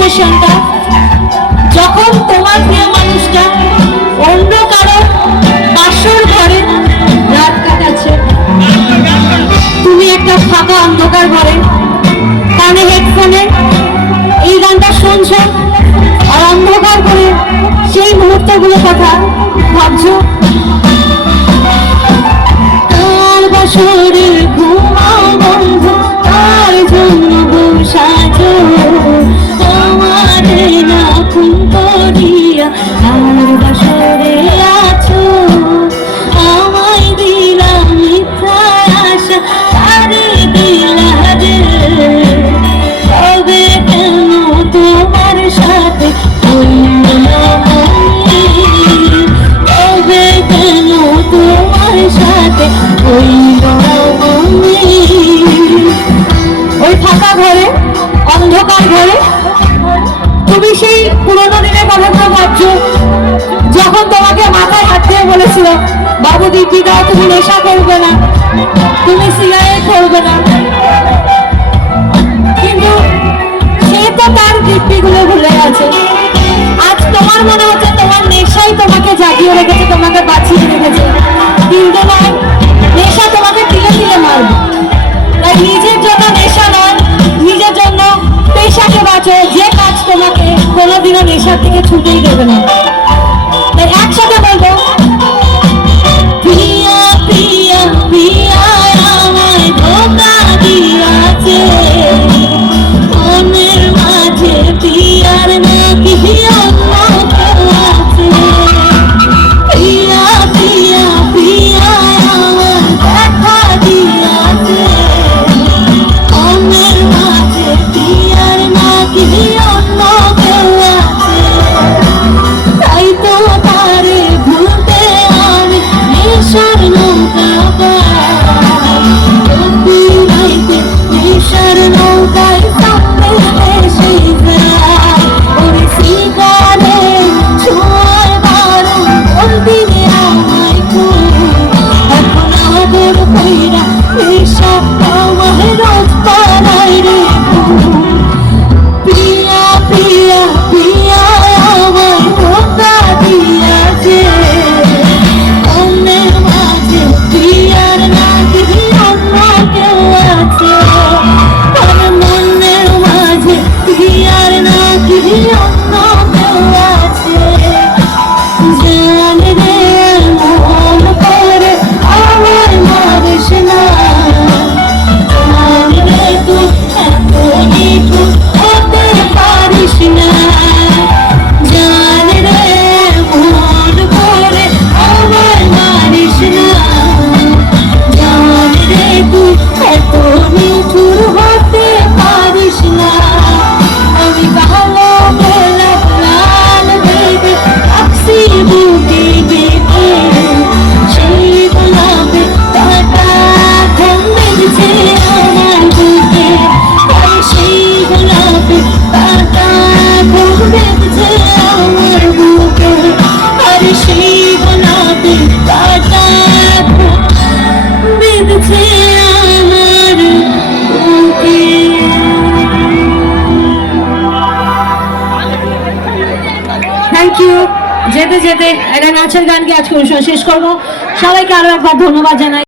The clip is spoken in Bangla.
সিচুয়েশনটা যখন তোমার প্রিয় মানুষটা অন্য কারো বাসর ঘরে রাত কাটাচ্ছে, তুমি একটা ফাঁকা অন্ধকার ঘরে কানে হেডফোনে এই গানটা শুনছো আর অন্ধকার করে সেই মুহূর্তগুলো কথা ভাবছো। তার বাসরে ঘুমাও বন্ধু, তার জন্য সাজো আমারে না খুন করিয়া, তার বাসরে আছো আমায় দিলা মিথ্যা আশা, তারে দিলা রে তবে কেন তোমার সাথে হইল না মনে, তবে কেন তোমার সাথে হইল না মনে। ওই ফাঁকা ঘরে অন্ধকার ঘরে তুমি সেই পুরোনো দিনের কথাগুলো ভাবছো, যখন তোমাকে মাথায় হাত দিয়ে বলেছিল বাবু দিদি দাও, তুমি নেশা করবে না, তুমি সিগারেট করবে না, কিন্তু সে তো তার দিব্যিগুলো ভুলে গেছে। আজ তোমার মনে হচ্ছে তোমার নেশাই তোমাকে জাগিয়ে রেখেছে, তোমাকে বাঁচিয়ে রেখেছে, কিন্তু নয়, নেশা তোমাকে তিলে তিলে মারবে। তাই নিজের জন্য নেশা নয়, নিজের জন্য পেশাকে বাঁচো, যে কাজ তোমাকে কোনোদিনও নেশার থেকে ছুটেই দেবে না। তাই একসাথে বলবো, প্রিয়া প্রিয়া প্রিয়া আমায় ধোঁকা দিয়াছে, মনের মাঝে প্রিয়ার নাকি অন্য কেউ আছে। প্রিয়া প্রিয়া প্রিয়া আমায় দেখা দিয়াছে, মনের মাঝে প্রিয়ার নাকি অন্য কেউ আছে। তাই তো তারে ভুলতে আমি নেশার নৌকা পাই, নেশার নৌকায় সামনে এসে যায়। ওরে সিগারে ছোঁয়ার বারণ বলবি আমায় খুব, এখন আদর কইরা নেশা আমার রোজ পাড়ায় রে খুব। প্রিয়া প্রিয়া প্রিয়া আমায় ধোঁকা দিয়াছে, মনের মাঝে প্রিয়ার নাকি অন্য কেউ আছে, আমার মনের মাঝে প্রিয়ার নাকি অন্য কেউ আছে। জানি রে মন করে আমার মারিস না, জানি রে তুই এত নিঠুর হতে পারিস না, জানি রে মন করে আমার মারিস না, জানি রে তুই এত নিঠুর হতে পারিস না। আমি ভালো গোলাপ লাল ভেবে রাখছি বুকে বেঁধে, সেই গোলাপে কাঁটা এখন বেঁধেছে আমার বুকে, সেই গোলাপে কাঁটা এখন বেঁধেছে আমার বুকে, আর সেই গোলাপে কাঁটা এখন বেঁধেছে আমার বুকে। Thank you. যেতে যেতে একটা নাচের গান কি আজকে অনুষ্ঠান শেষ করবো। সবাইকে আরো একবার ধন্যবাদ জানাই।